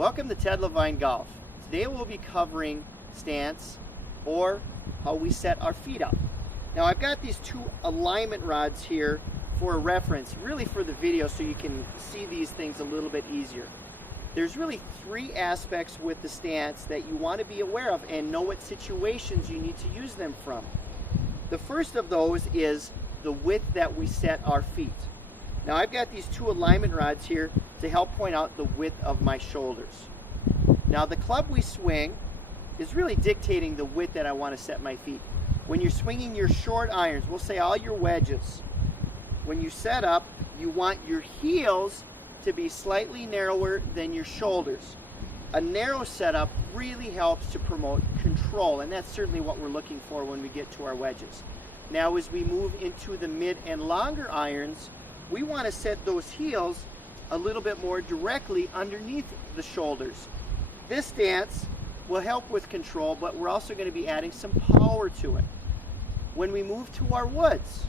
Welcome to Ted Levine Golf. Today we'll be covering stance, or how we set our feet up. Now I've got these two alignment rods here for a reference, really for the video, so you can see these things a little bit easier. There's really three aspects with the stance that you want to be aware of and know what situations you need to use them from. The first of those is the width that we set our feet. Now I've got these two alignment rods here to help point out the width of my shoulders. Now the club we swing is really dictating the width that I want to set my feet. When you're swinging your short irons, we'll say all your wedges, when you set up, you want your heels to be slightly narrower than your shoulders. A narrow setup really helps to promote control, and that's certainly what we're looking for when we get to our wedges. Now as we move into the mid and longer irons, we want to set those heels a little bit more directly underneath the shoulders. This stance will help with control, but we're also going to be adding some power to it. When we move to our woods,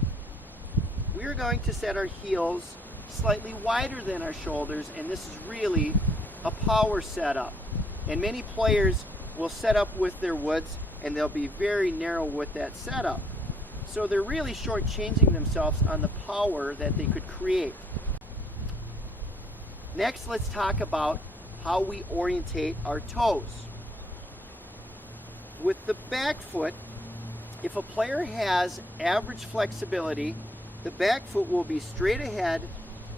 we're going to set our heels slightly wider than our shoulders, and this is really a power setup. And many players will set up with their woods and they'll be very narrow with that setup. So they're really shortchanging themselves on the power that they could create. Next, let's talk about how we orientate our toes. With the back foot, if a player has average flexibility, the back foot will be straight ahead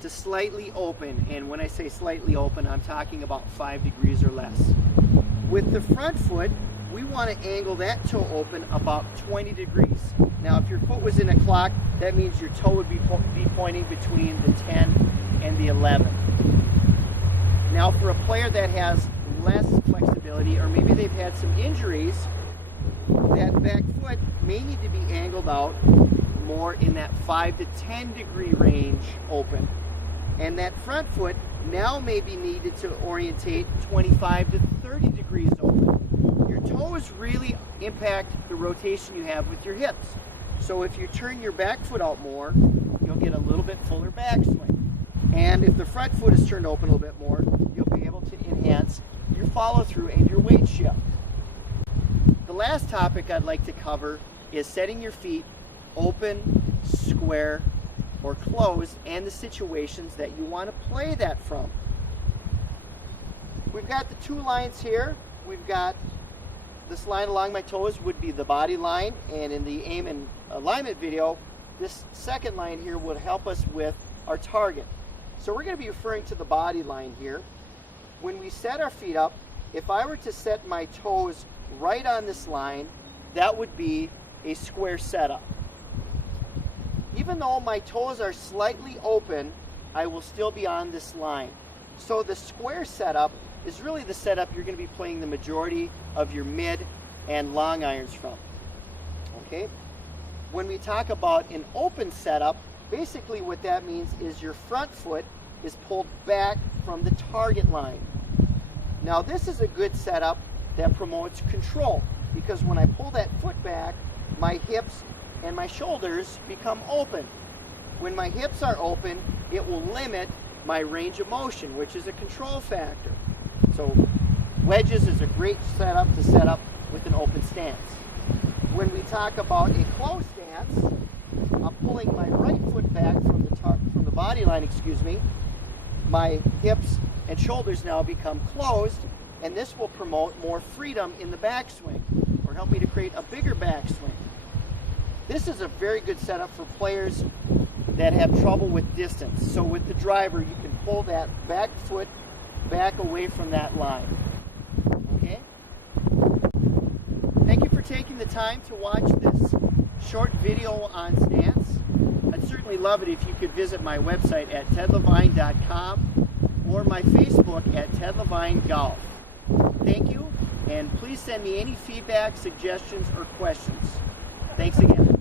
to slightly open. And when I say slightly open, I'm talking about 5 degrees or less. With the front foot, we want to angle that toe open about 20 degrees. Now if your foot was in a clock, that means your toe would be pointing between the 10 and the 11. Now for a player that has less flexibility, or maybe they've had some injuries, that back foot may need to be angled out more in that 5 to 10 degree range open. And that front foot now may be needed to orientate 25 to 30 degrees open. Your toes really impact the rotation you have with your hips. So if you turn your back foot out more, you'll get a little bit fuller backswing. And if the front foot is turned open a little bit more, you'll be able to enhance your follow through and your weight shift. The last topic I'd like to cover is setting your feet open, square, or closed, and the situations that you want to play that from. We've got the two lines here. We've got this line along my toes would be the body line, and in the aim and alignment video, this second line here would help us with our target. So we're going to be referring to the body line here. When we set our feet up, if I were to set my toes right on this line, that would be a square setup. Even though my toes are slightly open, I will still be on this line. So the square setup is really the setup you're going to be playing the majority of your mid and long irons from. Okay? When we talk about an open setup, basically what that means is your front foot is pulled back from the target line. Now this is a good setup that promotes control, because when I pull that foot back, my hips and my shoulders become open. When my hips are open, it will limit my range of motion, which is a control factor. So wedges is a great setup to set up with an open stance. When we talk about a closed stance, I'm pulling my right foot back from the body line, my hips and shoulders now become closed, and this will promote more freedom in the backswing, or help me to create a bigger backswing. This is a very good setup for players that have trouble with distance. So with the driver, you can pull that back foot back away from that line. Okay? Thank you for taking the time to watch this short video on stance. I'd certainly love it if you could visit my website at tedlevine.com or my Facebook at Ted Levine Golf. Thank you, and please send me any feedback, suggestions, or questions. Thanks again.